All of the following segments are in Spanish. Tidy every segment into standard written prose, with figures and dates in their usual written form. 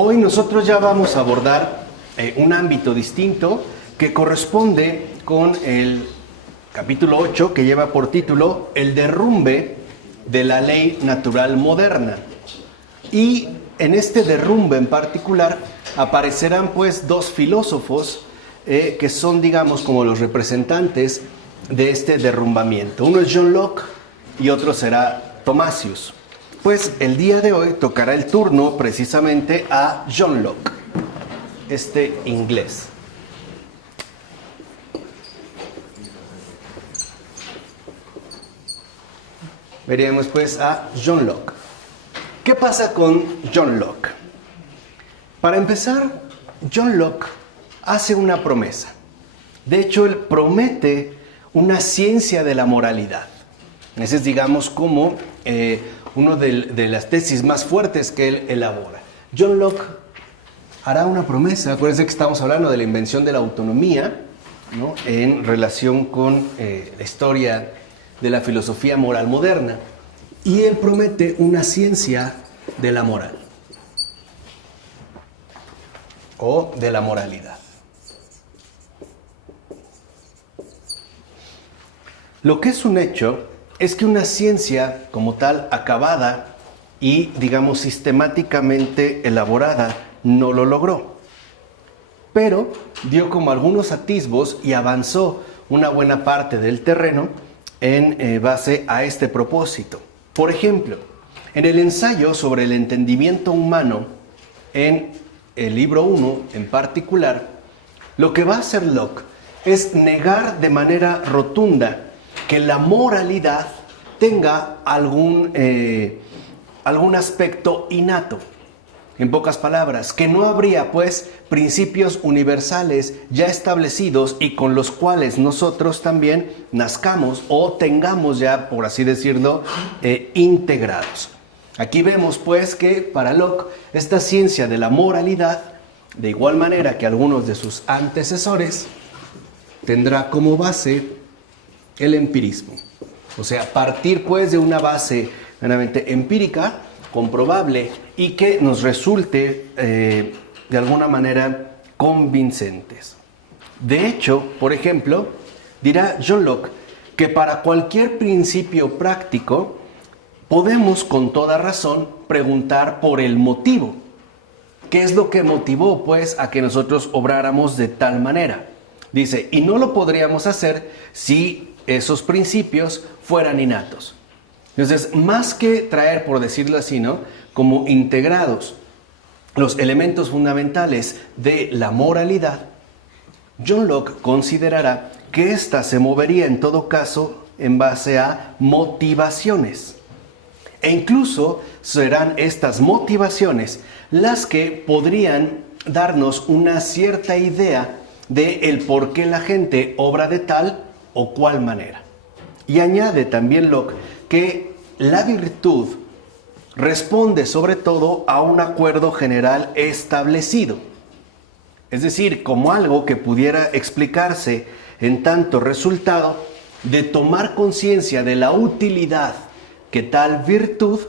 hoy nosotros ya vamos a abordar un ámbito distinto que corresponde con el capítulo 8, que lleva por título El derrumbe de la ley natural moderna. Y en este derrumbe en particular aparecerán pues dos filósofos que son, digamos, como los representantes de este derrumbamiento. Uno es John Locke y otro será Thomasius. Pues el día de hoy tocará el turno precisamente a John Locke, este inglés. Veremos pues a John Locke. ¿Qué pasa con John Locke? Para empezar, John Locke hace una promesa. De hecho, él promete una ciencia de la moralidad. Ese es, digamos, como una de las tesis más fuertes que él elabora. John Locke hará una promesa. Acuérdense que estamos hablando de la invención de la autonomía, ¿no?, en relación con la historia de la filosofía moral moderna. Y él promete una ciencia de la moral o de la moralidad. Lo que es un hecho es que una ciencia como tal acabada y, digamos, sistemáticamente elaborada no lo logró, pero dio como algunos atisbos y avanzó una buena parte del terreno en base a este propósito. Por ejemplo, en el ensayo sobre el entendimiento humano, en el libro 1 en particular, lo que va a hacer Locke es negar de manera rotunda que la moralidad tenga algún aspecto innato. En pocas palabras, que no habría pues principios universales ya establecidos y con los cuales nosotros también nazcamos o tengamos ya, por así decirlo, integrados. Aquí vemos pues que para Locke esta ciencia de la moralidad, de igual manera que algunos de sus antecesores, tendrá como base el empirismo. O sea, partir pues de una base meramente empírica, comprobable y que nos resulte de alguna manera convincentes. De hecho, por ejemplo, dirá John Locke que para cualquier principio práctico podemos con toda razón preguntar por el motivo. ¿Qué es lo que motivó pues a que nosotros obráramos de tal manera? Dice, y no lo podríamos hacer si esos principios fueran innatos. Entonces, más que traer, por decirlo así, ¿no?, como integrados los elementos fundamentales de la moralidad, John Locke considerará que ésta se movería en todo caso en base a motivaciones. E incluso serán estas motivaciones las que podrían darnos una cierta idea de el por qué la gente obra de tal o cual manera. Y añade también Locke que la virtud responde sobre todo a un acuerdo general establecido. Es decir, como algo que pudiera explicarse en tanto resultado de tomar conciencia de la utilidad que tal virtud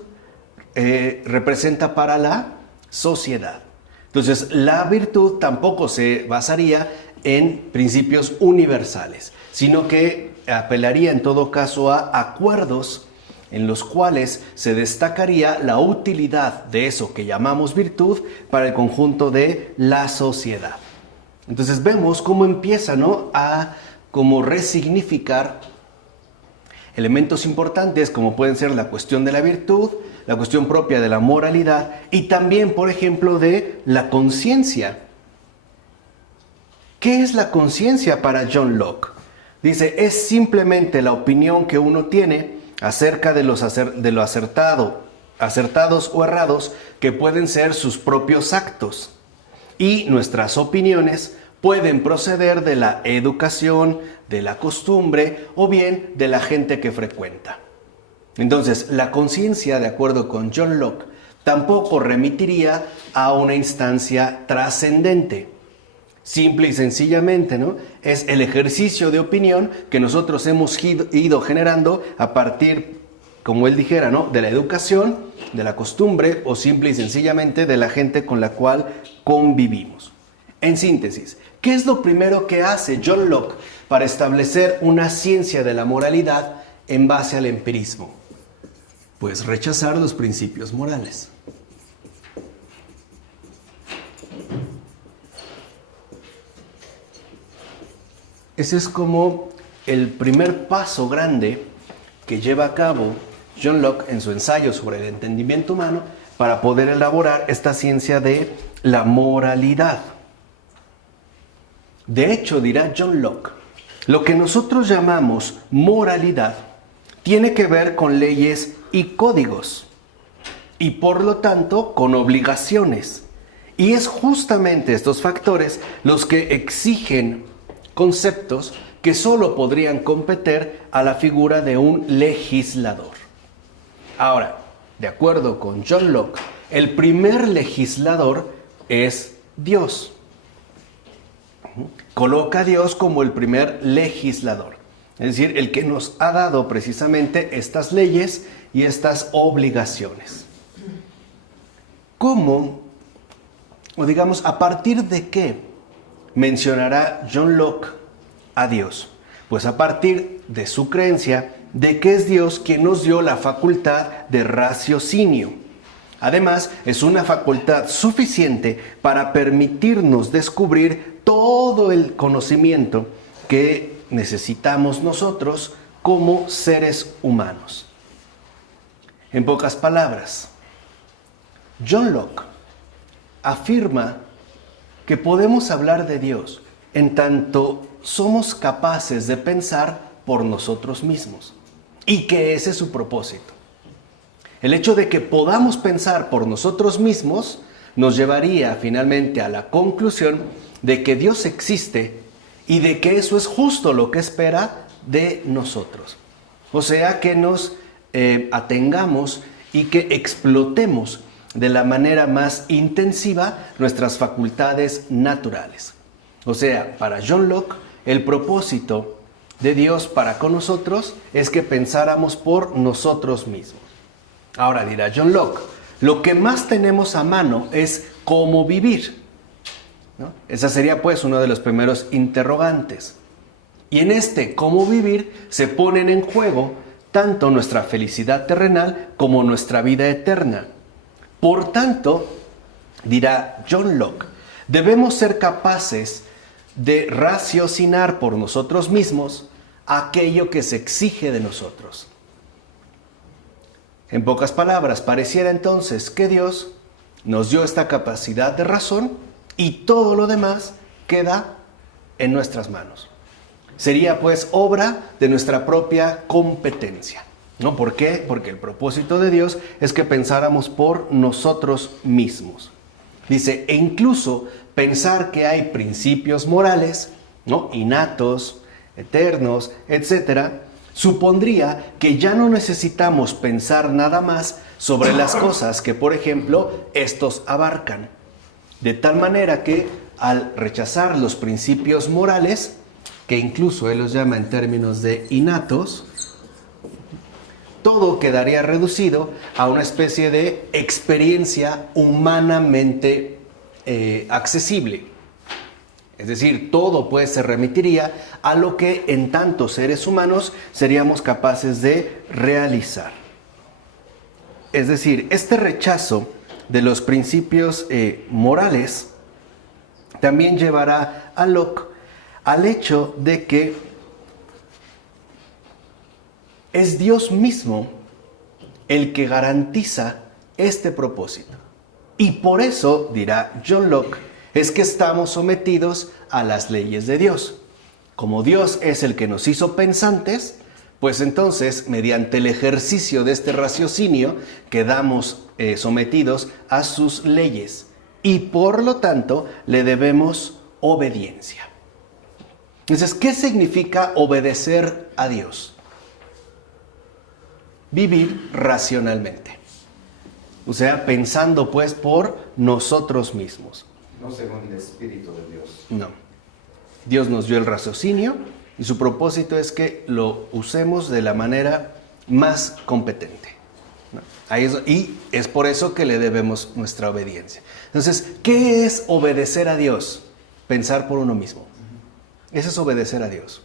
representa para la sociedad. Entonces, la virtud tampoco se basaría en principios universales, sino que apelaría en todo caso a acuerdos en los cuales se destacaría la utilidad de eso que llamamos virtud para el conjunto de la sociedad. Entonces vemos cómo empieza, ¿no?, a como resignificar elementos importantes como pueden ser la cuestión de la virtud, la cuestión propia de la moralidad y también, por ejemplo, de la conciencia. ¿Qué es la conciencia para John Locke? Dice, es simplemente la opinión que uno tiene acerca de lo acertados o errados que pueden ser sus propios actos. Y nuestras opiniones pueden proceder de la educación, de la costumbre o bien de la gente que frecuenta. Entonces, la conciencia, de acuerdo con John Locke, tampoco remitiría a una instancia trascendente. Simple y sencillamente, ¿no?, es el ejercicio de opinión que nosotros hemos ido generando a partir como él dijera, ¿no? De la educación, de la costumbre o simple y sencillamente de la gente con la cual convivimos. En síntesis, ¿qué es lo primero que hace John Locke para establecer una ciencia de la moralidad en base al empirismo? Pues rechazar los principios morales. Ese es como el primer paso grande que lleva a cabo John Locke en su ensayo sobre el entendimiento humano para poder elaborar esta ciencia de la moralidad. De hecho, dirá John Locke, lo que nosotros llamamos moralidad tiene que ver con leyes y códigos y por lo tanto con obligaciones. Y es justamente estos factores los que exigen conceptos que solo podrían competir a la figura de un legislador. Ahora, de acuerdo con John Locke, el primer legislador es Dios. Coloca a Dios como el primer legislador, es decir, el que nos ha dado precisamente estas leyes y estas obligaciones. ¿Cómo, o digamos, a partir de qué mencionará John Locke a Dios? Pues a partir de su creencia de que es Dios quien nos dio la facultad de raciocinio. Además, es una facultad suficiente para permitirnos descubrir todo el conocimiento que necesitamos nosotros como seres humanos. En pocas palabras, John Locke afirma que podemos hablar de Dios en tanto somos capaces de pensar por nosotros mismos y que ese es su propósito. El hecho de que podamos pensar por nosotros mismos nos llevaría finalmente a la conclusión de que Dios existe y de que eso es justo lo que espera de nosotros. O sea, que nos atengamos y que explotemos de la manera más intensiva nuestras facultades naturales. O sea, para John Locke, el propósito de Dios para con nosotros es que pensáramos por nosotros mismos. Ahora dirá John Locke, lo que más tenemos a mano es cómo vivir, ¿no? Esa sería pues uno de los primeros interrogantes. Y en este cómo vivir se ponen en juego tanto nuestra felicidad terrenal como nuestra vida eterna. Por tanto, dirá John Locke, debemos ser capaces de raciocinar por nosotros mismos aquello que se exige de nosotros. En pocas palabras, pareciera entonces que Dios nos dio esta capacidad de razón y todo lo demás queda en nuestras manos. Sería pues obra de nuestra propia competencia, ¿no? ¿Por qué? Porque el propósito de Dios es que pensáramos por nosotros mismos. Dice, e incluso pensar que hay principios morales, ¿no? Innatos, eternos, etcétera, supondría que ya no necesitamos pensar nada más sobre las cosas que, por ejemplo, estos abarcan. De tal manera que al rechazar los principios morales, que incluso él los llama en términos de innatos, todo quedaría reducido a una especie de experiencia humanamente accesible. Es decir, todo pues se remitiría a lo que en tantos seres humanos seríamos capaces de realizar. Es decir, este rechazo de los principios morales también llevará a Locke al hecho de que es Dios mismo el que garantiza este propósito. Y por eso, dirá John Locke, es que estamos sometidos a las leyes de Dios. Como Dios es el que nos hizo pensantes, pues entonces, mediante el ejercicio de este raciocinio, quedamos sometidos a sus leyes y por lo tanto le debemos obediencia. Entonces, ¿qué significa obedecer a Dios? Vivir racionalmente. O sea, pensando pues por nosotros mismos. No según el Espíritu de Dios. No. Dios nos dio el raciocinio y su propósito es que lo usemos de la manera más competente, ¿no? Y es por eso que le debemos nuestra obediencia. Entonces, ¿qué es obedecer a Dios? Pensar por uno mismo. Eso es obedecer a Dios.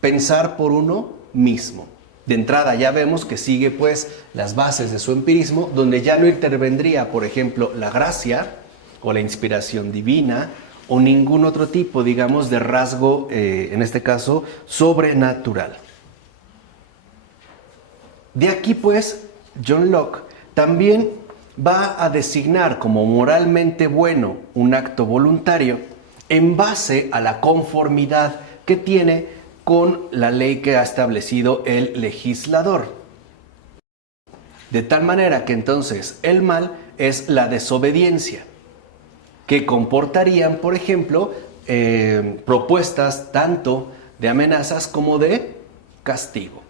Pensar por uno mismo. De entrada ya vemos que sigue pues las bases de su empirismo, donde ya no intervendría, por ejemplo, la gracia o la inspiración divina o ningún otro tipo, digamos, de rasgo, en este caso, sobrenatural. De aquí pues, John Locke también va a designar como moralmente bueno un acto voluntario en base a la conformidad que tiene con la ley que ha establecido el legislador. De tal manera que entonces el mal es la desobediencia, que comportarían, por ejemplo, propuestas tanto de amenazas como de castigo.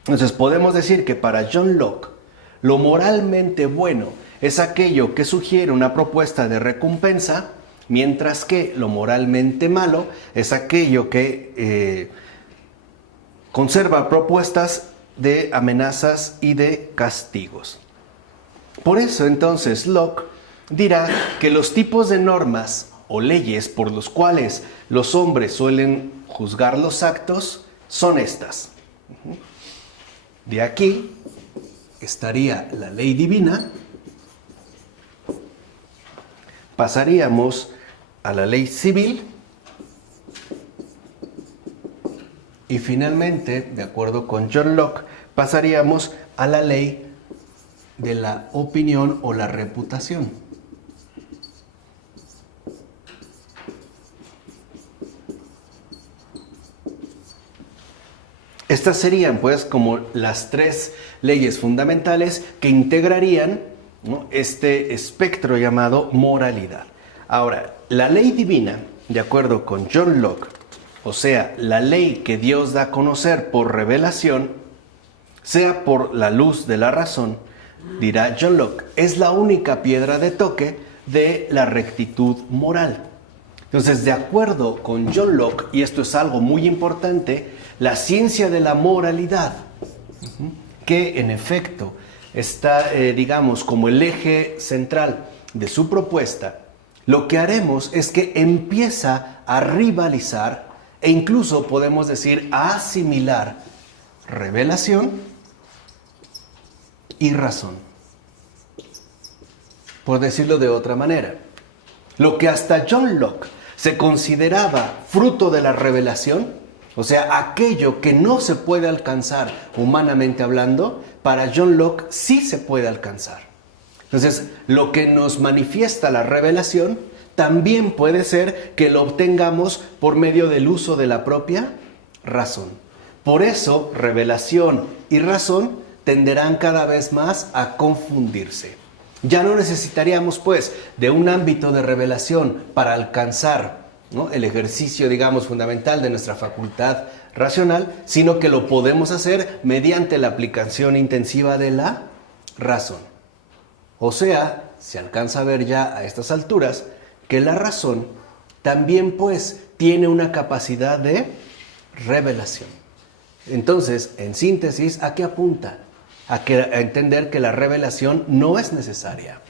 Entonces podemos decir que para John Locke, lo moralmente bueno es aquello que sugiere una propuesta de recompensa, mientras que lo moralmente malo es aquello que conserva propuestas de amenazas y de castigos. Por eso entonces Locke dirá que los tipos de normas o leyes por los cuales los hombres suelen juzgar los actos son estas. De aquí estaría la ley divina, pasaríamos a la ley civil y finalmente, de acuerdo con John Locke, pasaríamos a la ley de la opinión o la reputación. Estas serían pues como las tres leyes fundamentales que integrarían, ¿no?, este espectro llamado moralidad. Ahora, la ley divina, de acuerdo con John Locke, o sea, la ley que Dios da a conocer por revelación, sea por la luz de la razón, dirá John Locke, es la única piedra de toque de la rectitud moral. Entonces, de acuerdo con John Locke, y esto es algo muy importante, la ciencia de la moralidad, que en efecto está, digamos, como el eje central de su propuesta, lo que haremos es que empieza a rivalizar e incluso podemos decir a asimilar revelación y razón. Por decirlo de otra manera, lo que hasta John Locke se consideraba fruto de la revelación, o sea, aquello que no se puede alcanzar humanamente hablando, para John Locke sí se puede alcanzar. Entonces, lo que nos manifiesta la revelación también puede ser que lo obtengamos por medio del uso de la propia razón. Por eso, revelación y razón tenderán cada vez más a confundirse. Ya no necesitaríamos, pues, de un ámbito de revelación para alcanzar, ¿no?, el ejercicio, digamos, fundamental de nuestra facultad racional, sino que lo podemos hacer mediante la aplicación intensiva de la razón. O sea, se alcanza a ver ya a estas alturas que la razón también, pues, tiene una capacidad de revelación. Entonces, en síntesis, ¿a qué apunta? A entender que la revelación no es necesaria.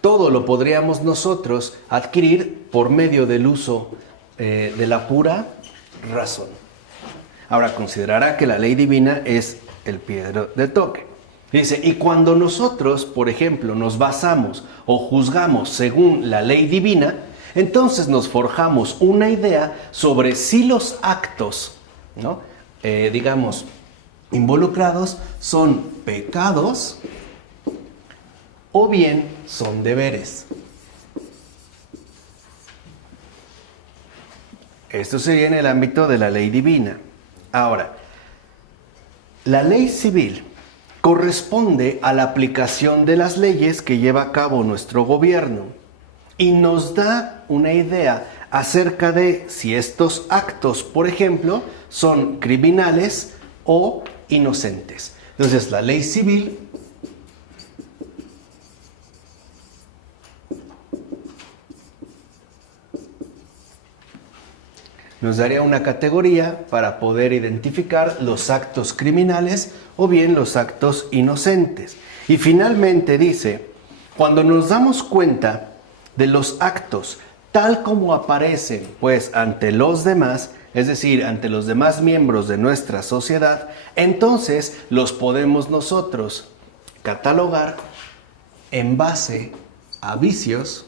Todo lo podríamos nosotros adquirir por medio del uso de la pura razón. Ahora, considerará que la ley divina es el piedra de toque. Dice, y cuando nosotros, por ejemplo, nos basamos o juzgamos según la ley divina, entonces nos forjamos una idea sobre si los actos, ¿no?, digamos, involucrados son pecados o bien son deberes. Esto sería en el ámbito de la ley divina. Ahora, la ley civil corresponde a la aplicación de las leyes que lleva a cabo nuestro gobierno y nos da una idea acerca de si estos actos, por ejemplo, son criminales o inocentes. Entonces, la ley civil Nos daría una categoría para poder identificar los actos criminales o bien los actos inocentes. Y finalmente dice, cuando nos damos cuenta de los actos tal como aparecen pues ante los demás, es decir, ante los demás miembros de nuestra sociedad, entonces los podemos nosotros catalogar en base a vicios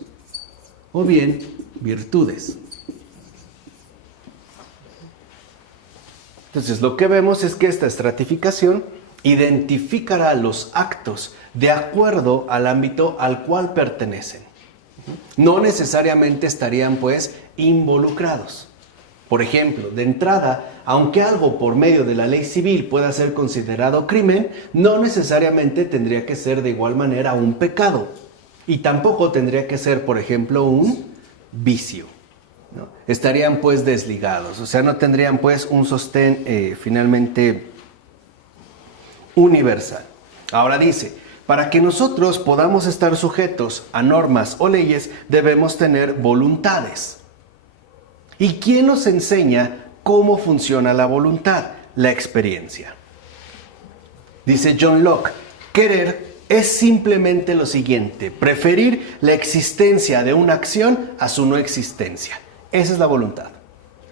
o bien virtudes. Entonces, lo que vemos es que esta estratificación identificará los actos de acuerdo al ámbito al cual pertenecen. No necesariamente estarían, pues, involucrados. Por ejemplo, de entrada, aunque algo por medio de la ley civil pueda ser considerado crimen, no necesariamente tendría que ser de igual manera un pecado. Y tampoco tendría que ser, por ejemplo, un vicio, ¿no? Estarían pues desligados, o sea, no tendrían pues un sostén finalmente universal. Ahora dice, para que nosotros podamos estar sujetos a normas o leyes, debemos tener voluntades. ¿Y quién nos enseña cómo funciona la voluntad? La experiencia. Dice John Locke, querer es simplemente lo siguiente, preferir la existencia de una acción a su no existencia. Esa es la voluntad.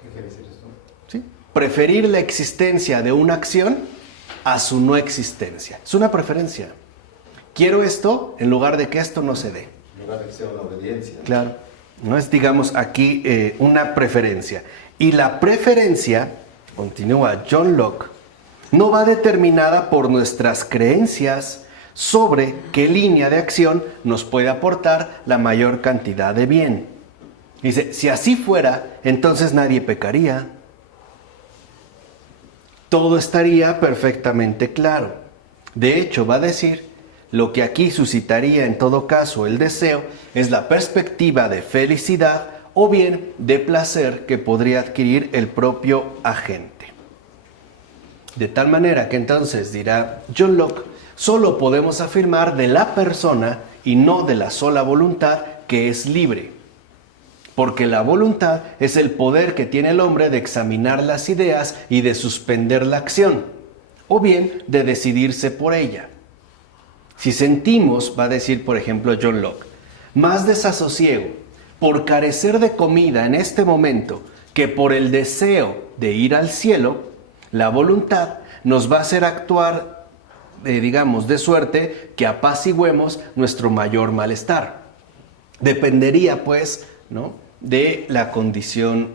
¿Qué quiere decir esto? ¿Sí? Preferir la existencia de una acción a su no existencia. Es una preferencia. Quiero esto en lugar de que esto no se dé. En lugar de que sea una obediencia. Claro. No es, digamos, aquí una preferencia. Y la preferencia, continúa John Locke, no va determinada por nuestras creencias sobre qué línea de acción nos puede aportar la mayor cantidad de bien. Dice, si así fuera, entonces nadie pecaría. Todo estaría perfectamente claro. De hecho, va a decir, lo que aquí suscitaría en todo caso el deseo es la perspectiva de felicidad o bien de placer que podría adquirir el propio agente. De tal manera que entonces, dirá John Locke, solo podemos afirmar de la persona y no de la sola voluntad que es libre. Porque la voluntad es el poder que tiene el hombre de examinar las ideas y de suspender la acción, o bien de decidirse por ella. Si sentimos, va a decir por ejemplo John Locke, más desasosiego por carecer de comida en este momento que por el deseo de ir al cielo, la voluntad nos va a hacer actuar, digamos, de suerte que apaciguemos nuestro mayor malestar. Dependería, pues, ¿no?, de la condición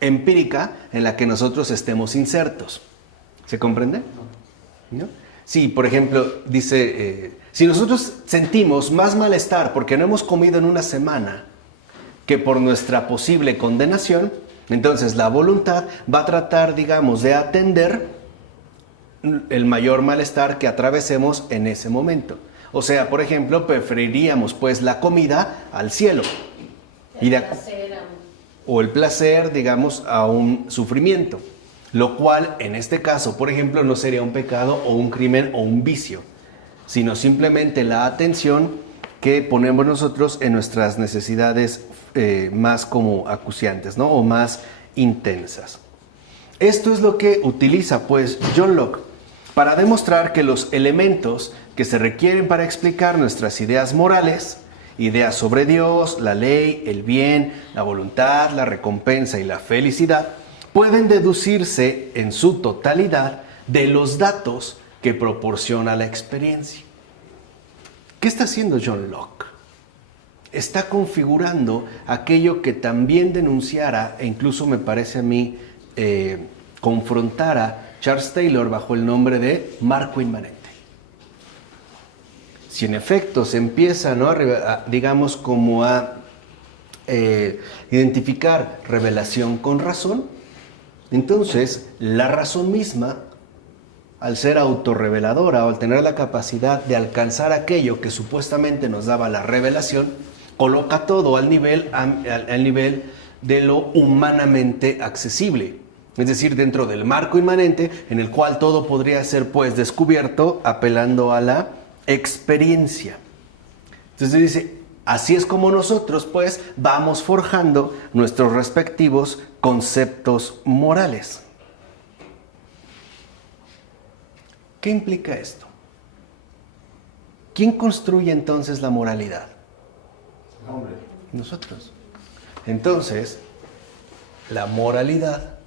empírica en la que nosotros estemos insertos. ¿Se comprende? ¿No? Sí, por ejemplo, dice, si nosotros sentimos más malestar porque no hemos comido en una semana que por nuestra posible condenación, entonces la voluntad va a tratar, digamos, de atender el mayor malestar que atravesemos en ese momento. O sea, por ejemplo, preferiríamos pues la comida al cielo. O el placer, digamos, a un sufrimiento. Lo cual, en este caso, por ejemplo, no sería un pecado o un crimen o un vicio, sino simplemente la atención que ponemos nosotros en nuestras necesidades más como acuciantes, ¿no?, o más intensas. Esto es lo que utiliza, pues, John Locke para demostrar que los elementos que se requieren para explicar nuestras ideas morales, ideas sobre Dios, la ley, el bien, la voluntad, la recompensa y la felicidad, pueden deducirse en su totalidad de los datos que proporciona la experiencia. ¿Qué está haciendo John Locke? Está configurando aquello que también denunciara, e incluso me parece a mí, confrontara Charles Taylor bajo el nombre de marco inmanente. Si en efecto se empieza, ¿no?, digamos, como a identificar revelación con razón, entonces la razón misma, al ser autorreveladora o al tener la capacidad de alcanzar aquello que supuestamente nos daba la revelación, coloca todo al nivel de lo humanamente accesible. Es decir, dentro del marco inmanente en el cual todo podría ser pues descubierto apelando a la experiencia. Entonces dice, Así es como nosotros, pues, vamos forjando nuestros respectivos conceptos morales. ¿Qué implica esto? ¿Quién construye entonces la moralidad? Hombre. Nosotros. Entonces, la moralidad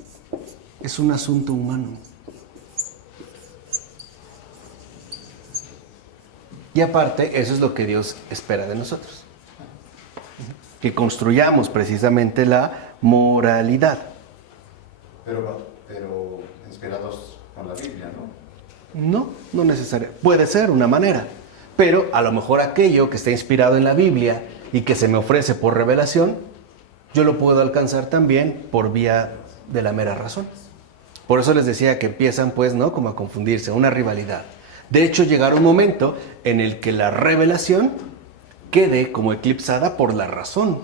es un asunto humano. Y aparte, eso es lo que Dios espera de nosotros. Que construyamos precisamente la moralidad. Pero inspirados con la Biblia, ¿no? No necesariamente. Puede ser una manera. Pero a lo mejor aquello que está inspirado en la Biblia y que se me ofrece por revelación, yo lo puedo alcanzar también por vía de la mera razón. Por eso les decía que empiezan, pues, ¿no? Como a confundirse, una rivalidad. De hecho, llegará un momento en el que la revelación quede como eclipsada por la razón.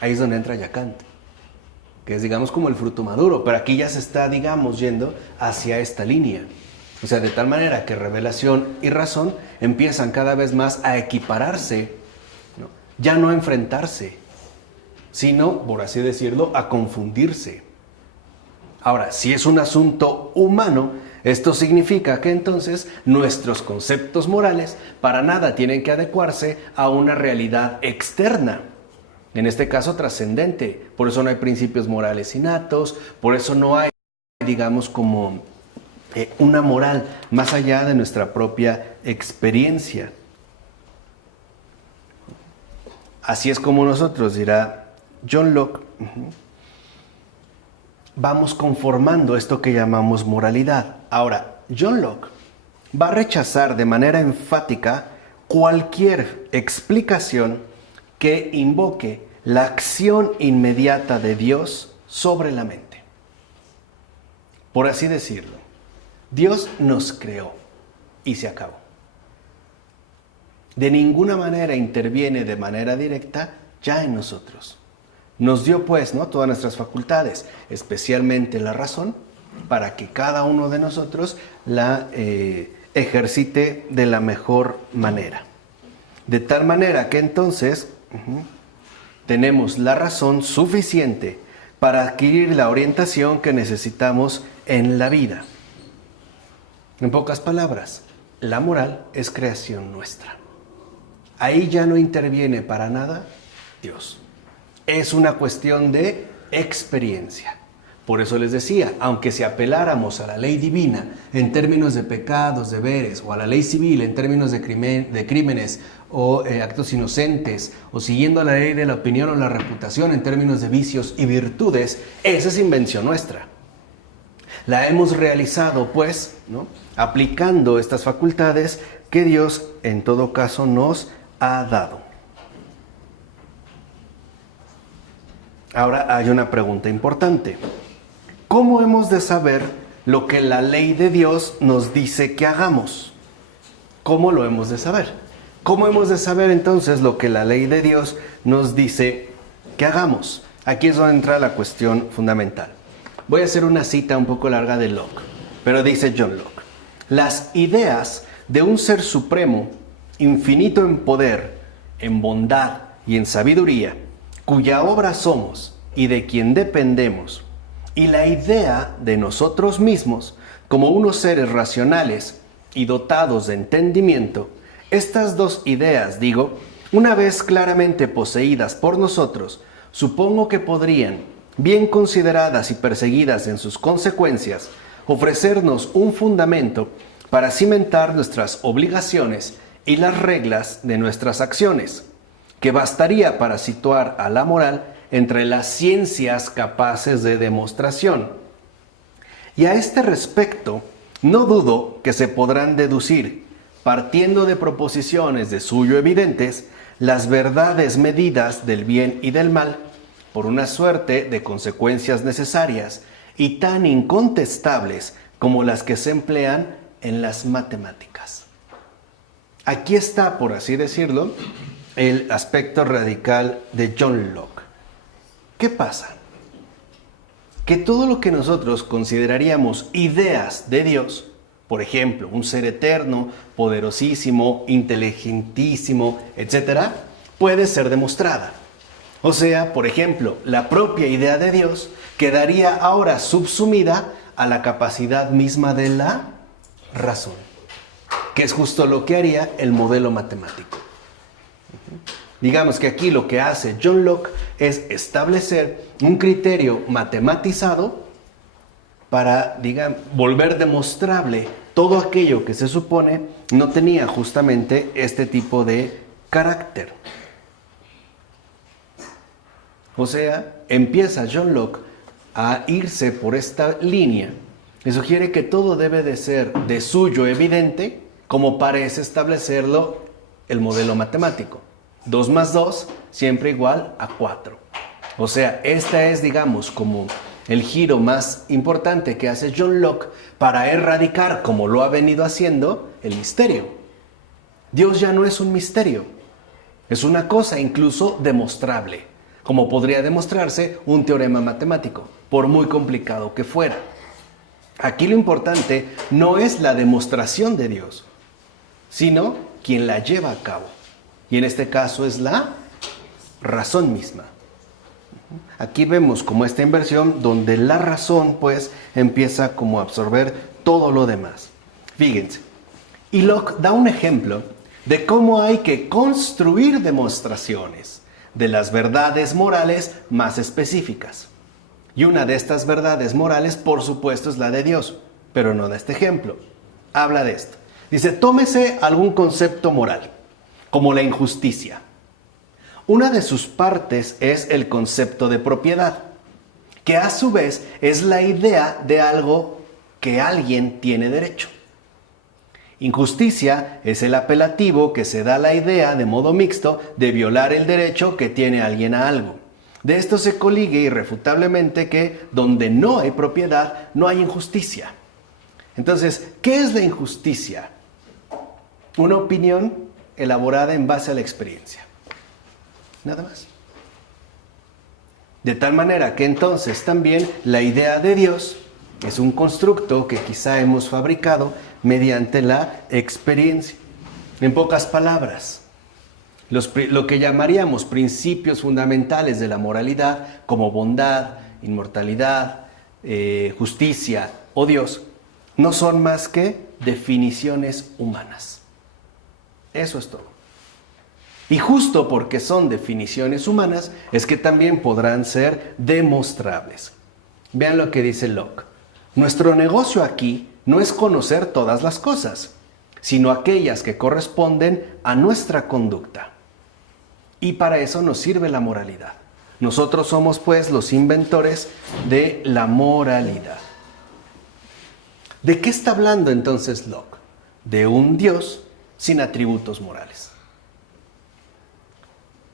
Ahí es donde entra ya Kant, que es, digamos, como el fruto maduro, pero aquí ya se está, digamos, yendo hacia esta línea. O sea, de tal manera que revelación y razón empiezan cada vez más a equipararse, ¿no? Ya no a enfrentarse, sino, por así decirlo, a confundirse. Ahora, si es un asunto humano, esto significa que entonces nuestros conceptos morales para nada tienen que adecuarse a una realidad externa, en este caso trascendente. Por eso no hay principios morales innatos, por eso no hay, digamos, como una moral más allá de nuestra propia experiencia. Así es como nosotros, dirá John Locke, vamos conformando esto que llamamos moralidad. Ahora, John Locke va a rechazar de manera enfática cualquier explicación que invoque la acción inmediata de Dios sobre la mente. Por así decirlo, Dios nos creó y se acabó. De ninguna manera interviene de manera directa ya en nosotros. Nos dio, pues, ¿no?, todas nuestras facultades, especialmente la razón, para que cada uno de nosotros la ejercite de la mejor manera. De tal manera que entonces tenemos la razón suficiente para adquirir la orientación que necesitamos en la vida. En pocas palabras, la moral es creación nuestra. Ahí ya no interviene para nada Dios. Es una cuestión de experiencia. Por eso les decía, aunque si apeláramos a la ley divina en términos de pecados, deberes, o a la ley civil en términos de crímenes o actos inocentes, o siguiendo la ley de la opinión o la reputación en términos de vicios y virtudes, esa es invención nuestra. La hemos realizado, pues, ¿no?, aplicando estas facultades que Dios, en todo caso, nos ha dado. Ahora hay una pregunta importante. ¿Cómo hemos de saber lo que la ley de Dios nos dice que hagamos? ¿Cómo lo hemos de saber? ¿Cómo hemos de saber entonces lo que la ley de Dios nos dice que hagamos? Aquí es donde entra la cuestión fundamental. Voy a hacer una cita un poco larga de Locke, pero dice John Locke: las ideas de un ser supremo, infinito en poder, en bondad y en sabiduría, cuya obra somos y de quien dependemos, y la idea de nosotros mismos como unos seres racionales y dotados de entendimiento, estas dos ideas, digo, una vez claramente poseídas por nosotros, supongo que podrían, bien consideradas y perseguidas en sus consecuencias, ofrecernos un fundamento para cimentar nuestras obligaciones y las reglas de nuestras acciones, que bastaría para situar a la moral entre las ciencias capaces de demostración. Y a este respecto, no dudo que se podrán deducir, partiendo de proposiciones de suyo evidentes, las verdades medidas del bien y del mal, por una suerte de consecuencias necesarias y tan incontestables como las que se emplean en las matemáticas. Aquí está, por así decirlo, el aspecto radical de John Locke. ¿Qué pasa? Que todo lo que nosotros consideraríamos ideas de Dios, por ejemplo, un ser eterno, poderosísimo, inteligentísimo, etc., puede ser demostrada. O sea, por ejemplo, la propia idea de Dios quedaría ahora subsumida a la capacidad misma de la razón, que es justo lo que haría el modelo matemático. Digamos que aquí lo que hace John Locke es establecer un criterio matematizado para, volver demostrable todo aquello que se supone no tenía justamente este tipo de carácter. O sea, empieza John Locke a irse por esta línea que sugiere que todo debe de ser de suyo evidente, como parece establecerlo el modelo matemático. 2 más 2 siempre igual a 4. O sea, esta es, digamos, como el giro más importante que hace John Locke para erradicar, como lo ha venido haciendo, el misterio. Dios ya no es un misterio, es una cosa incluso demostrable, como podría demostrarse un teorema matemático, por muy complicado que fuera. Aquí lo importante no es la demostración de Dios, sino quien la lleva a cabo. Y en este caso es la razón misma. Aquí vemos como esta inversión donde la razón pues empieza como a absorber todo lo demás. Fíjense, y Locke da un ejemplo de cómo hay que construir demostraciones de las verdades morales más específicas. Y una de estas verdades morales, por supuesto, es la de Dios, pero no da este ejemplo. Habla de esto. Dice, tómese algún concepto moral, como la injusticia. Una de sus partes es el concepto de propiedad, que a su vez es la idea de algo que alguien tiene derecho. Injusticia es el apelativo que se da a la idea de modo mixto de violar el derecho que tiene alguien a algo. De esto se coligue irrefutablemente que donde no hay propiedad, no hay injusticia. Entonces, ¿qué es la injusticia? Una opinión elaborada en base a la experiencia. Nada más. De tal manera que entonces también la idea de Dios es un constructo que quizá hemos fabricado mediante la experiencia. En pocas palabras, lo que llamaríamos principios fundamentales de la moralidad, como bondad, inmortalidad, justicia o Dios, no son más que definiciones humanas. Eso es todo. Y justo porque son definiciones humanas, es que también podrán ser demostrables. Vean lo que dice Locke. Nuestro negocio aquí no es conocer todas las cosas, sino aquellas que corresponden a nuestra conducta. Y para eso nos sirve la moralidad. Nosotros somos pues los inventores de la moralidad. ¿De qué está hablando entonces Locke? De un Dios sin atributos morales.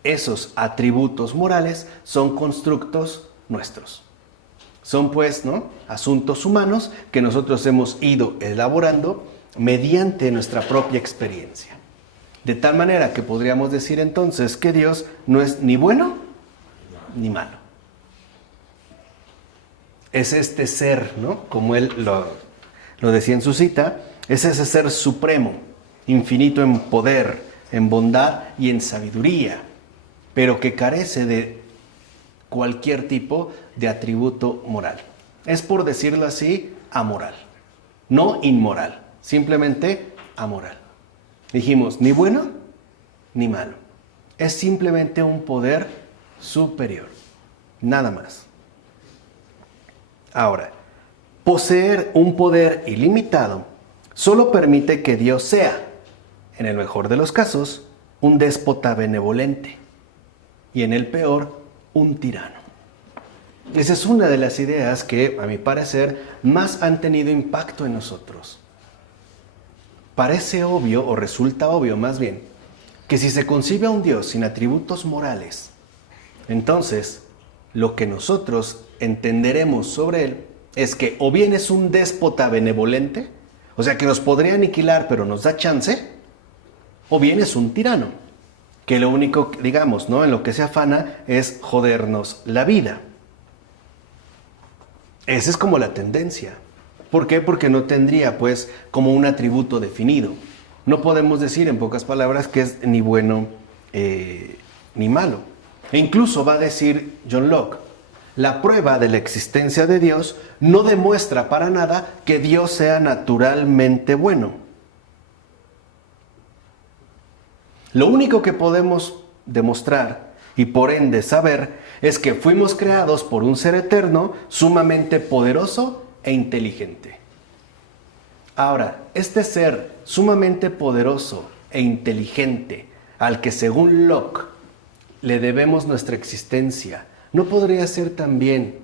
Esos atributos morales son constructos nuestros. Son pues, asuntos humanos que nosotros hemos ido elaborando mediante nuestra propia experiencia. De tal manera que podríamos decir entonces que Dios no es ni bueno ni malo. Es este ser, como él lo decía en su cita, es ese ser supremo, infinito en poder, en bondad y en sabiduría, pero que carece de cualquier tipo de atributo moral. Es, por decirlo así, amoral. No inmoral, simplemente amoral. Dijimos, ni bueno ni malo. Es simplemente un poder superior, nada más. Ahora, poseer un poder ilimitado solo permite que Dios sea, en el mejor de los casos, un déspota benevolente y en el peor, un tirano. Esa es una de las ideas que, a mi parecer, más han tenido impacto en nosotros. Parece obvio, o resulta obvio más bien, que si se concibe a un Dios sin atributos morales, entonces lo que nosotros entenderemos sobre Él es que o bien es un déspota benevolente, o sea que nos podría aniquilar pero nos da chance, o bien es un tirano, que lo único, digamos, en lo que se afana es jodernos la vida. Esa es como la tendencia. ¿Por qué? Porque no tendría, pues, como un atributo definido. No podemos decir, en pocas palabras, que es ni bueno ni malo. E incluso va a decir John Locke, la prueba de la existencia de Dios no demuestra para nada que Dios sea naturalmente bueno. Lo único que podemos demostrar y por ende saber es que fuimos creados por un ser eterno, sumamente poderoso e inteligente. Ahora, este ser sumamente poderoso e inteligente, al que según Locke le debemos nuestra existencia, ¿no podría ser también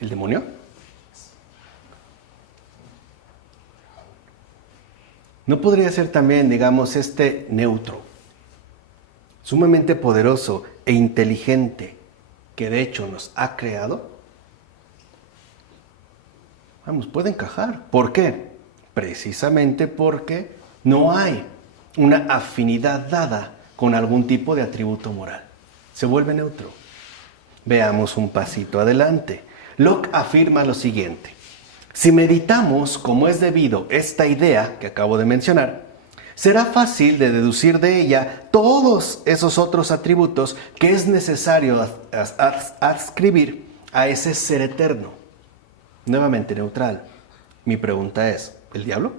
el demonio? ¿No podría ser también, digamos, este neutro, sumamente poderoso e inteligente, que de hecho nos ha creado? Vamos, puede encajar. ¿Por qué? Precisamente porque no hay una afinidad dada con algún tipo de atributo moral. Se vuelve neutro. Veamos un pasito adelante. Locke afirma lo siguiente. Si meditamos como es debido esta idea que acabo de mencionar, será fácil de deducir de ella todos esos otros atributos que es necesario adscribir a ese ser eterno. Nuevamente neutral. Mi pregunta es, ¿el diablo?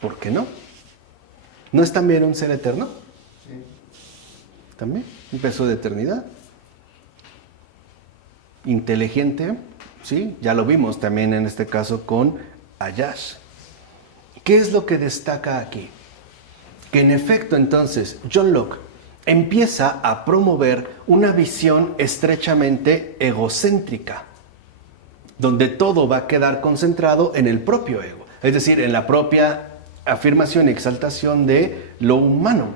¿Por qué no? ¿No es también un ser eterno? Sí. También, un peso de eternidad. Inteligente, sí, ya lo vimos también en este caso con Ayash. ¿Qué es lo que destaca aquí? Que en efecto entonces John Locke empieza a promover una visión estrechamente egocéntrica, donde todo va a quedar concentrado en el propio ego, es decir, en la propia afirmación y exaltación de lo humano.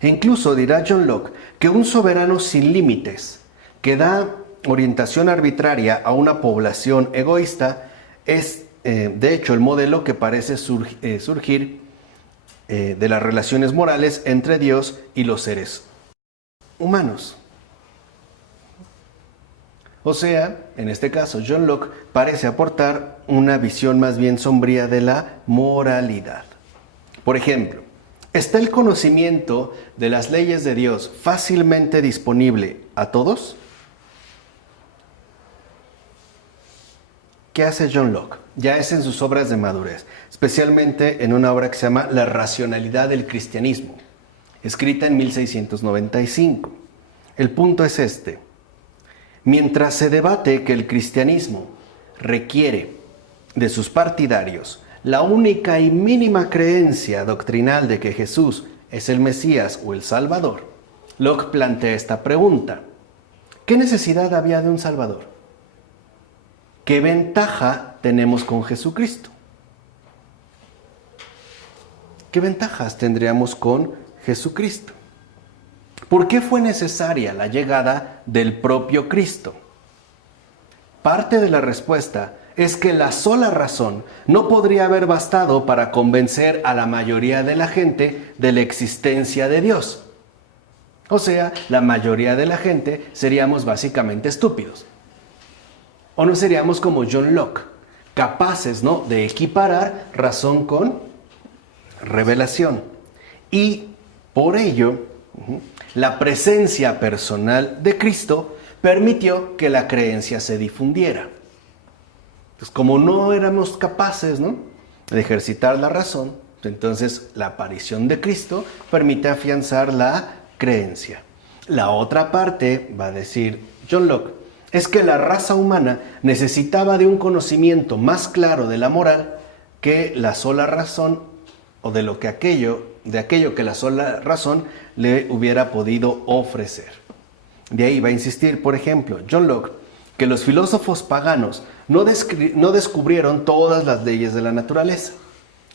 E incluso dirá John Locke que un soberano sin límites, que da orientación arbitraria a una población egoísta, es de hecho el modelo que parece surgir de las relaciones morales entre Dios y los seres humanos. O sea, en este caso, John Locke parece aportar una visión más bien sombría de la moralidad. Por ejemplo, ¿está el conocimiento de las leyes de Dios fácilmente disponible a todos? ¿Qué hace John Locke? Ya es en sus obras de madurez, especialmente en una obra que se llama La racionalidad del cristianismo, escrita en 1695. El punto es este. Mientras se debate que el cristianismo requiere de sus partidarios la única y mínima creencia doctrinal de que Jesús es el Mesías o el Salvador, Locke plantea esta pregunta. ¿Qué necesidad había de un Salvador? ¿Qué ventaja tenemos con Jesucristo? ¿Qué ventajas tendríamos con Jesucristo? ¿Por qué fue necesaria la llegada del propio Cristo? Parte de la respuesta es que la sola razón no podría haber bastado para convencer a la mayoría de la gente de la existencia de Dios. O sea, la mayoría de la gente seríamos básicamente estúpidos. ¿O no seríamos como John Locke, capaces, ¿no?, de equiparar razón con revelación? Y por ello, la presencia personal de Cristo permitió que la creencia se difundiera. Pues como no éramos capaces, ¿no?, de ejercitar la razón, entonces la aparición de Cristo permite afianzar la creencia. La otra parte, va a decir John Locke, es que la raza humana necesitaba de un conocimiento más claro de la moral que la sola razón o de aquello que la sola razón le hubiera podido ofrecer. De ahí va a insistir, por ejemplo, John Locke, que los filósofos paganos no descubrieron todas las leyes de la naturaleza,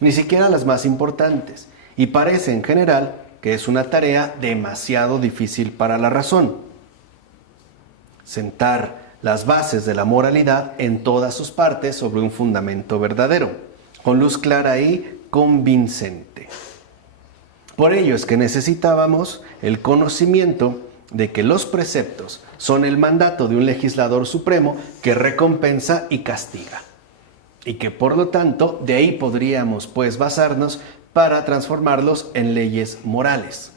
ni siquiera las más importantes, y parece en general que es una tarea demasiado difícil para la razón. Sentar las bases de la moralidad en todas sus partes sobre un fundamento verdadero, con luz clara y convincente. Por ello es que necesitábamos el conocimiento de que los preceptos son el mandato de un legislador supremo que recompensa y castiga. Y que por lo tanto de ahí podríamos pues basarnos para transformarlos en leyes morales.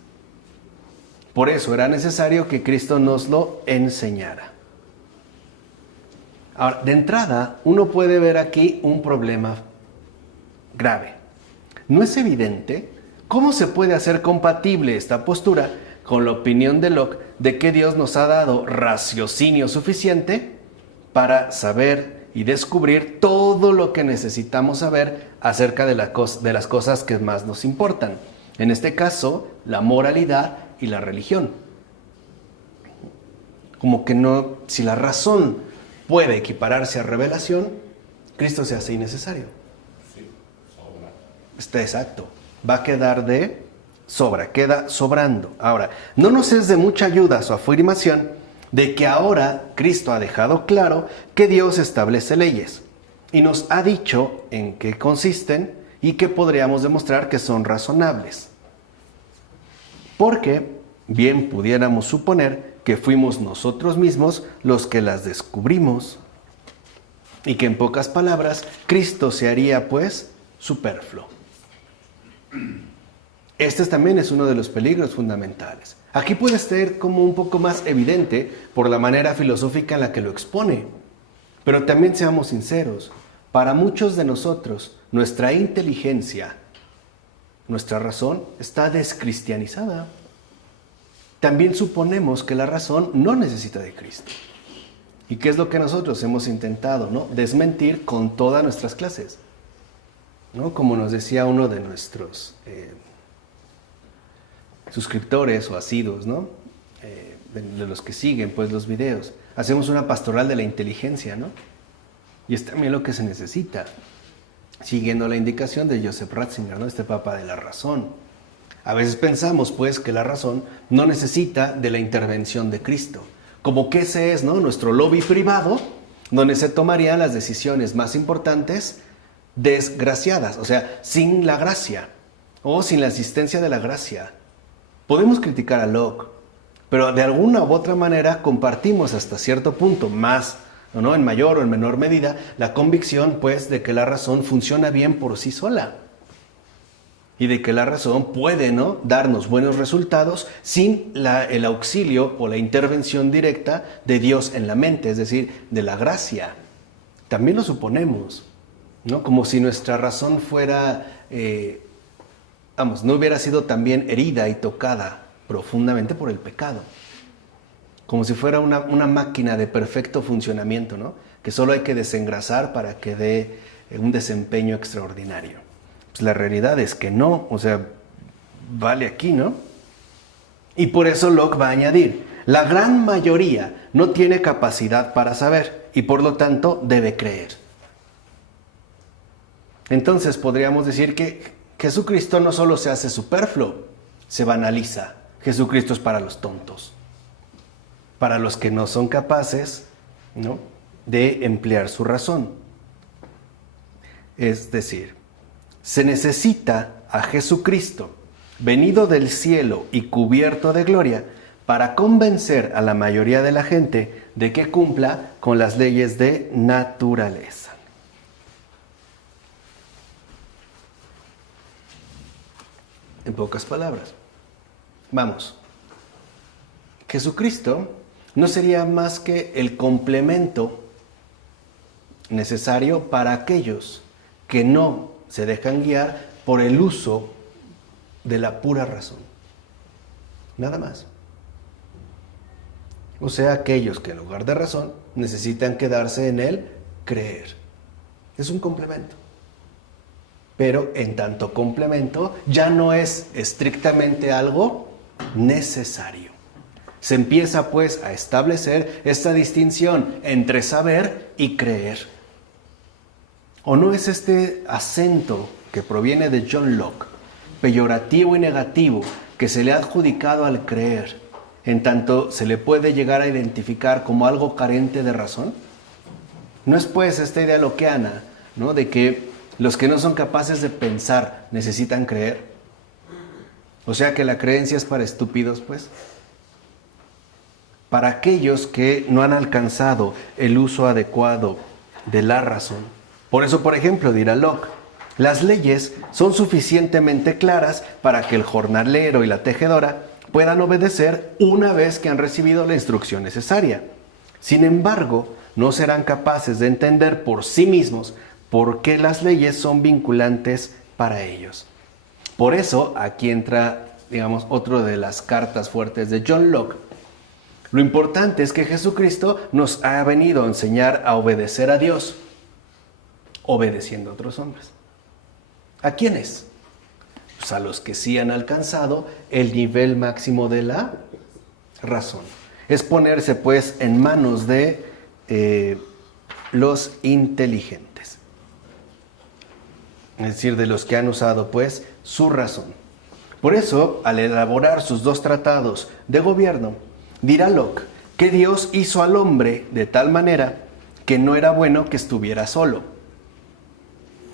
Por eso era necesario que Cristo nos lo enseñara. Ahora, de entrada, uno puede ver aquí un problema grave. No es evidente cómo se puede hacer compatible esta postura con la opinión de Locke de que Dios nos ha dado raciocinio suficiente para saber y descubrir todo lo que necesitamos saber acerca de las cosas que más nos importan. En este caso, la moralidad y la religión. Como que no, si la razón puede equipararse a revelación, Cristo se hace innecesario. Sí, sobra. Está exacto. Va a quedar de sobra, queda sobrando. Ahora, no nos es de mucha ayuda su afirmación de que ahora Cristo ha dejado claro que Dios establece leyes y nos ha dicho en qué consisten y que podríamos demostrar que son razonables. Porque bien pudiéramos suponer que fuimos nosotros mismos los que las descubrimos y que en pocas palabras Cristo se haría pues superfluo. Este también es uno de los peligros fundamentales. Aquí puede ser como un poco más evidente por la manera filosófica en la que lo expone. Pero también seamos sinceros, para muchos de nosotros nuestra inteligencia, nuestra razón está descristianizada. También suponemos que la razón no necesita de Cristo. ¿Y qué es lo que nosotros hemos intentado, ¿no? Desmentir con todas nuestras clases? ¿No? Como nos decía uno de nuestros suscriptores o asiduos, ¿no? De los que siguen pues los videos. Hacemos una pastoral de la inteligencia, ¿no? Y es también lo que se necesita, siguiendo la indicación de Joseph Ratzinger, ¿no? Este papa de la razón. A veces pensamos pues que la razón no necesita de la intervención de Cristo, como que ese es, ¿no?, nuestro lobby privado, donde se tomarían las decisiones más importantes desgraciadas, o sea, sin la gracia o sin la asistencia de la gracia. Podemos criticar a Locke, pero de alguna u otra manera compartimos hasta cierto punto más, ¿no?, en mayor o en menor medida, la convicción pues de que la razón funciona bien por sí sola y de que la razón puede, ¿no?, darnos buenos resultados sin el auxilio o la intervención directa de Dios en la mente, es decir, de la gracia. También lo suponemos, ¿no? Como si nuestra razón fuera, no hubiera sido también herida y tocada profundamente por el pecado. Como si fuera una máquina de perfecto funcionamiento, ¿no?, que solo hay que desengrasar para que dé un desempeño extraordinario. Pues la realidad es que no, o sea, vale aquí, ¿no? Y por eso Locke va a añadir, la gran mayoría no tiene capacidad para saber y por lo tanto debe creer. Entonces podríamos decir que Jesucristo no solo se hace superfluo, se banaliza. Jesucristo es para los tontos, para los que no son capaces, ¿no?, de emplear su razón. Es decir, se necesita a Jesucristo, venido del cielo y cubierto de gloria, para convencer a la mayoría de la gente de que cumpla con las leyes de naturaleza. En pocas palabras, vamos, Jesucristo no sería más que el complemento necesario para aquellos que no se dejan guiar por el uso de la pura razón. Nada más. O sea, aquellos que en lugar de razón necesitan quedarse en el creer. Es un complemento. Pero en tanto complemento ya no es estrictamente algo necesario. Se empieza pues a establecer esta distinción entre saber y creer. ¿O no es este acento que proviene de John Locke, peyorativo y negativo, que se le ha adjudicado al creer, en tanto se le puede llegar a identificar como algo carente de razón? ¿No es pues esta idea lockeana, ¿no?, de que los que no son capaces de pensar necesitan creer? O sea que la creencia es para estúpidos, pues. Para aquellos que no han alcanzado el uso adecuado de la razón. Por eso, por ejemplo, dirá Locke, Las leyes son suficientemente claras para que el jornalero y la tejedora puedan obedecer una vez que han recibido la instrucción necesaria. Sin embargo, no serán capaces de entender por sí mismos por qué las leyes son vinculantes para ellos. Por eso, aquí entra, digamos, otro de las cartas fuertes de John Locke. Lo importante es que Jesucristo nos ha venido a enseñar a obedecer a Dios, obedeciendo a otros hombres. ¿A quiénes? Pues a los que sí han alcanzado el nivel máximo de la razón. Es ponerse pues en manos de los inteligentes. Es decir, de los que han usado pues su razón. Por eso, al elaborar sus 2 tratados de gobierno, dirá Locke que Dios hizo al hombre de tal manera que no era bueno que estuviera solo.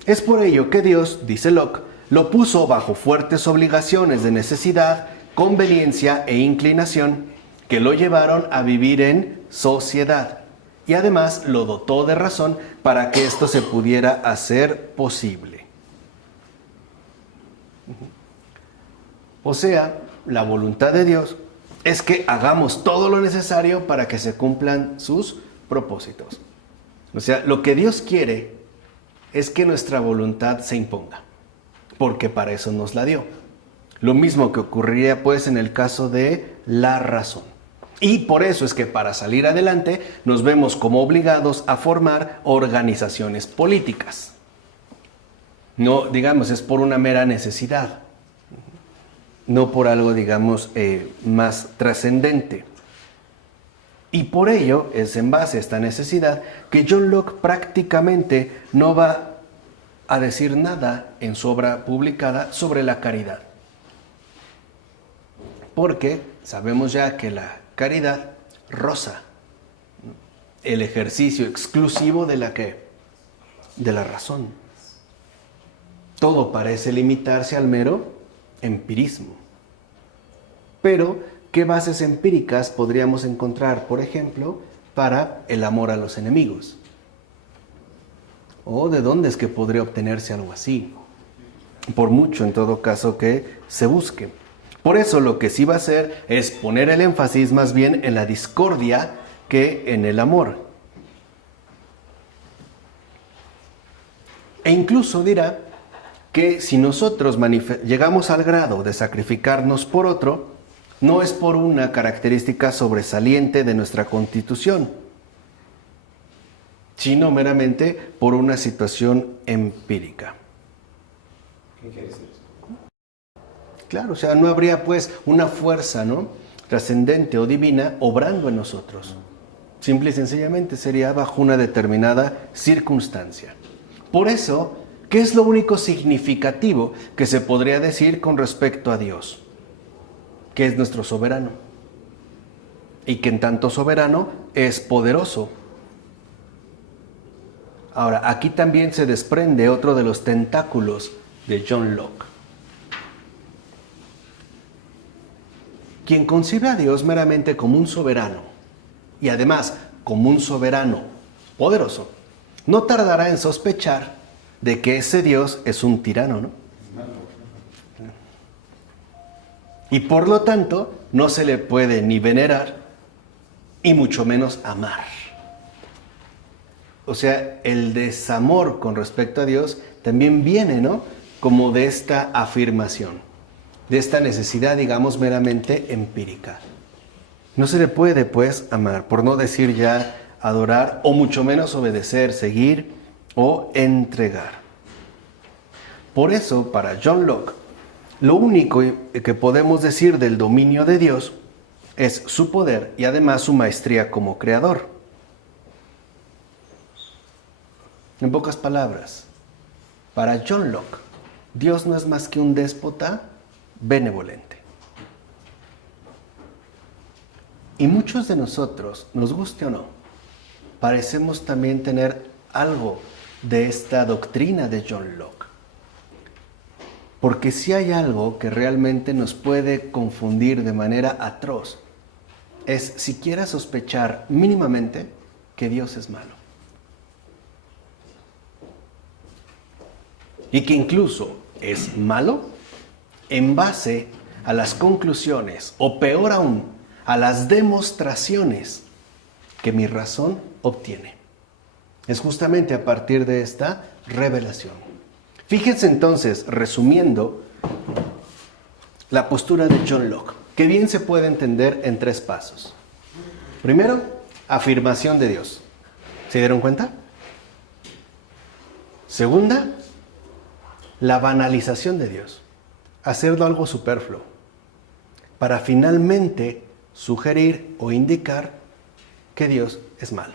Es por ello que Dios, dice Locke, lo puso bajo fuertes obligaciones de necesidad, conveniencia e inclinación que lo llevaron a vivir en sociedad. Y además lo dotó de razón para que esto se pudiera hacer posible. O sea, la voluntad de Dios es que hagamos todo lo necesario para que se cumplan sus propósitos. O sea, lo que Dios quiere es que nuestra voluntad se imponga, porque para eso nos la dio. Lo mismo que ocurriría pues en el caso de la razón. Y por eso es que para salir adelante nos vemos como obligados a formar organizaciones políticas. No, digamos, es por una mera necesidad, no por algo, digamos, más trascendente. Y por ello es en base a esta necesidad que John Locke prácticamente no va a decir nada en su obra publicada sobre la caridad. Porque sabemos ya que la caridad roza el ejercicio exclusivo de la ¿qué? De la razón. Todo parece limitarse al mero empirismo. Pero ¿qué bases empíricas podríamos encontrar, por ejemplo, para el amor a los enemigos? ¿O de dónde es que podría obtenerse algo así? Por mucho, en todo caso, que se busque. Por eso lo que sí va a hacer es poner el énfasis más bien en la discordia que en el amor. E incluso dirá que si nosotros llegamos al grado de sacrificarnos por otro, no es por una característica sobresaliente de nuestra constitución, sino meramente por una situación empírica. ¿Qué quiere decir eso? Claro, o sea, no habría pues una fuerza, ¿no?, trascendente o divina obrando en nosotros. Simple y sencillamente sería bajo una determinada circunstancia. Por eso, ¿qué es lo único significativo que se podría decir con respecto a Dios? Que es nuestro soberano. Y que en tanto soberano es poderoso. Ahora, aquí también se desprende otro de los tentáculos de John Locke. Quien concibe a Dios meramente como un soberano, y además como un soberano poderoso, no tardará en sospechar de que ese Dios es un tirano, ¿no? Y por lo tanto, no se le puede ni venerar, y mucho menos amar. O sea, el desamor con respecto a Dios también viene, ¿no?, como de esta afirmación, de esta necesidad, digamos, meramente empírica. No se le puede, pues, amar, por no decir ya adorar, o mucho menos obedecer, seguir o entregar. Por eso, para John Locke, lo único que podemos decir del dominio de Dios es su poder y además su maestría como creador. En pocas palabras, para John Locke, Dios no es más que un déspota benevolente. Y muchos de nosotros, nos guste o no, parecemos también tener algo de esta doctrina de John Locke. Porque si hay algo que realmente nos puede confundir de manera atroz, es siquiera sospechar mínimamente que Dios es malo. y que incluso es malo en base a las conclusiones, o peor aún, a las demostraciones que mi razón obtiene. Es justamente a partir de esta revelación. Fíjense entonces, resumiendo, la postura de John Locke, que bien se puede entender en 3 pasos. Primero, afirmación de Dios. ¿Se dieron cuenta? Segunda, la banalización de Dios. Hacerlo algo superfluo, para finalmente sugerir o indicar que Dios es malo.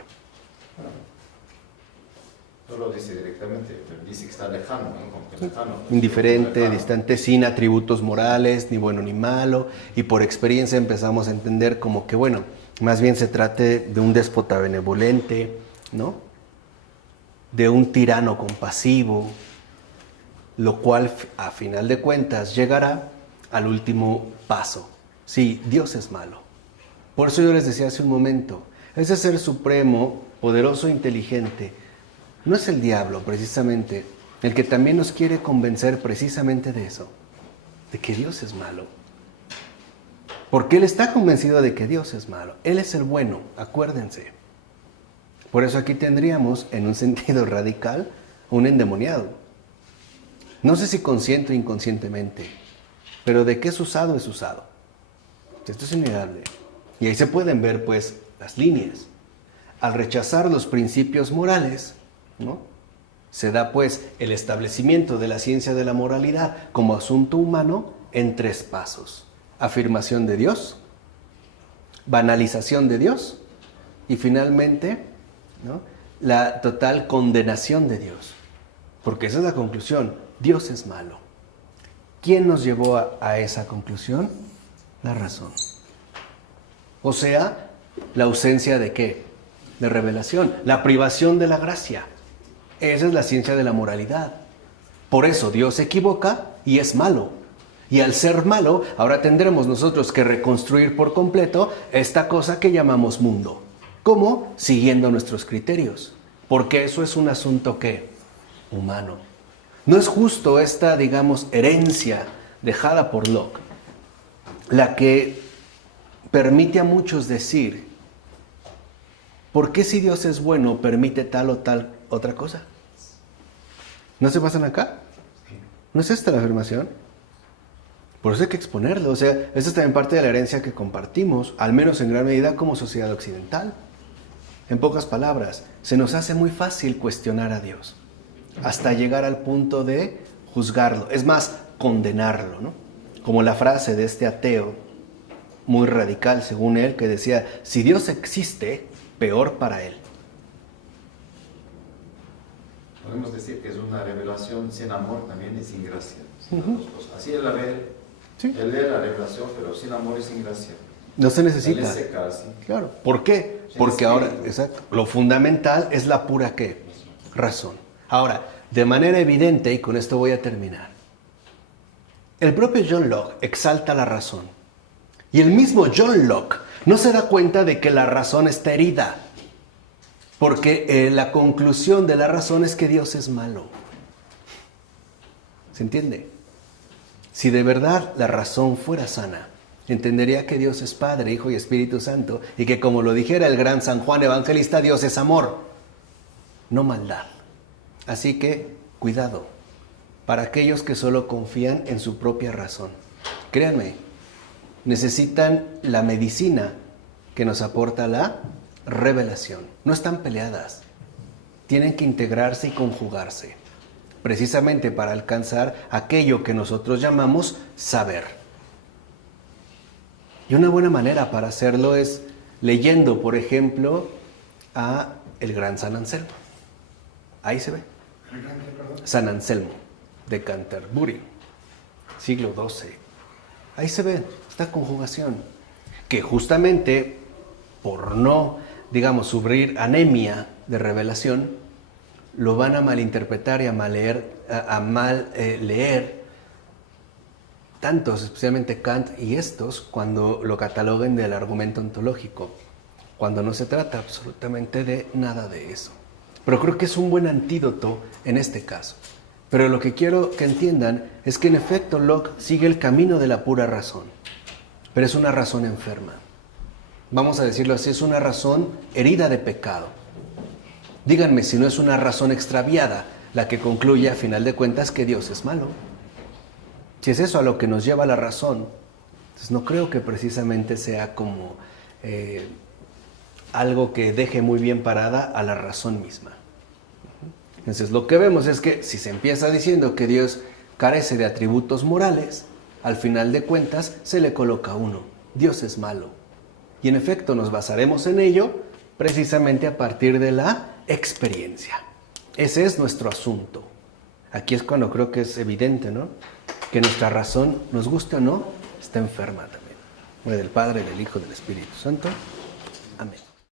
No lo dice directamente, pero dice que está lejano, ¿no? Como que lejano. Indiferente, Lejano. distante, sin atributos morales, ni bueno ni malo, y por experiencia empezamos a entender como que, bueno, más bien se trate de un déspota benevolente, ¿no? De un tirano compasivo, lo cual a final de cuentas llegará al último paso. Sí, Dios es malo. Por eso yo les decía hace un momento, ese ser supremo, poderoso, inteligente, no es el diablo precisamente, el que también nos quiere convencer precisamente de eso, de que Dios es malo. Porque Él está convencido de que Dios es malo. Él es el bueno, acuérdense. Por eso aquí tendríamos, en un sentido radical, un endemoniado. No sé si consciente o inconscientemente, pero de qué es usado, es usado. Esto es innegable. Y ahí se pueden ver, pues, las líneas. Al rechazar los principios morales, ¿no? Se da, pues, el establecimiento de la ciencia de la moralidad como asunto humano en 3 pasos. Afirmación de Dios, banalización de Dios y finalmente, ¿no?, la total condenación de Dios. Porque esa es la conclusión. Dios es malo. ¿Quién nos llevó a esa conclusión? La razón. O sea, la ausencia de ¿qué? De revelación, la privación de la gracia. Esa es la ciencia de la moralidad. Por eso Dios se equivoca y es malo. Y al ser malo, ahora tendremos nosotros que reconstruir por completo esta cosa que llamamos mundo. ¿Cómo? Siguiendo nuestros criterios. Porque eso es un asunto ¿qué? Humano. No es justo esta, digamos, herencia dejada por Locke, la que permite a muchos decir, ¿por qué si Dios es bueno permite tal o tal otra cosa? ¿No se pasan acá? ¿No es esta la afirmación? Por eso hay que exponerlo. O sea, esta es también parte de la herencia que compartimos, al menos en gran medida como sociedad occidental. En pocas palabras, se nos hace muy fácil cuestionar a Dios, hasta llegar al punto de juzgarlo, es más, condenarlo, ¿no? Como la frase de este ateo, muy radical según él, que decía, si Dios existe, peor para él. Podemos decir que es una revelación sin amor también y sin gracia. Uh-huh. Así es la ver, sí. Él lee la revelación, pero sin amor y sin gracia. No se necesita. Él es seca, así. Claro. ¿Por qué? Porque ahora, exacto, lo fundamental es la pura ¿qué? Razón. Ahora, de manera evidente, y con esto voy a terminar, el propio John Locke exalta la razón. Y el mismo John Locke no se da cuenta de que la razón está herida. Porque la conclusión de la razón es que Dios es malo. ¿Se entiende? Si de verdad la razón fuera sana, entendería que Dios es Padre, Hijo y Espíritu Santo, y que como lo dijera el gran San Juan Evangelista, Dios es amor, no maldad. Así que, cuidado, para aquellos que solo confían en su propia razón. Créanme, necesitan la medicina que nos aporta la revelación. No están peleadas. Tienen que integrarse y conjugarse, precisamente para alcanzar aquello que nosotros llamamos saber. Y una buena manera para hacerlo es leyendo, por ejemplo, a el gran San Anselmo. Ahí se ve. San Anselmo de Canterbury, siglo XII. Ahí se ve esta conjugación, que justamente por no, digamos, sufrir anemia de revelación, lo van a malinterpretar y a mal leer tantos, especialmente Kant y estos, cuando lo cataloguen del argumento ontológico, cuando no se trata absolutamente de nada de eso. Pero creo que es un buen antídoto en este caso. Pero lo que quiero que entiendan es que en efecto Locke sigue el camino de la pura razón, pero es una razón enferma. Vamos a decirlo así, es una razón herida de pecado. Díganme si no es una razón extraviada la que concluye a final de cuentas que Dios es malo. Si es eso a lo que nos lleva la razón, entonces no creo que precisamente sea como algo que deje muy bien parada a la razón misma. Entonces lo que vemos es que si se empieza diciendo que Dios carece de atributos morales, al final de cuentas se le coloca uno: Dios es malo. Y en efecto nos basaremos en ello precisamente a partir de la experiencia. Ese es nuestro asunto. Aquí es cuando creo que es evidente, ¿no?, que nuestra razón, nos guste o no, está enferma también. En nombre del Padre, del Hijo y del Espíritu Santo. Amén.